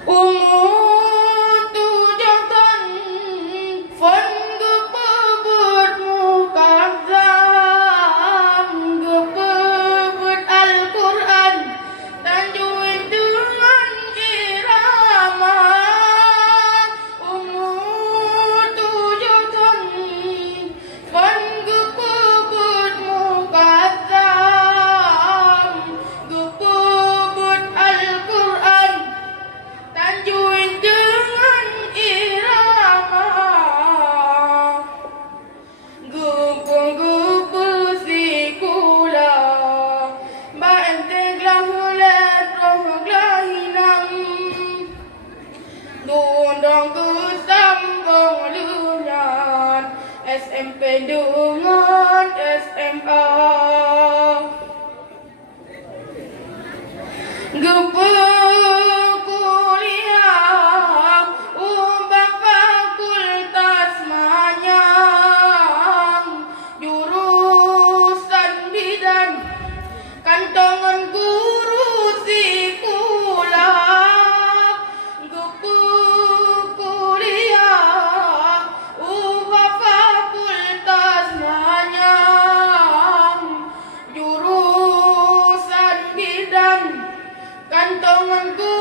Umur 7 tahun, Fon gepebut mukazzam, gepebut Al-Quran, tanjuin dengan irama. Umur 7 tahun, Fon gepebut mukazzam, gepebut Al-Quran, tanjuin dengan irama. Gupu-gupu sikula, baenteglah hulet rohglah hinang, dundang ke sambung lunyan, SMP dengan SMA. Gupu kuliah, ubah fakultas manyang, jurusan bidan, kantongan guru sikulah. Gupu kuliah, ubah fakultas manyang, jurusan bidan, kantongan guru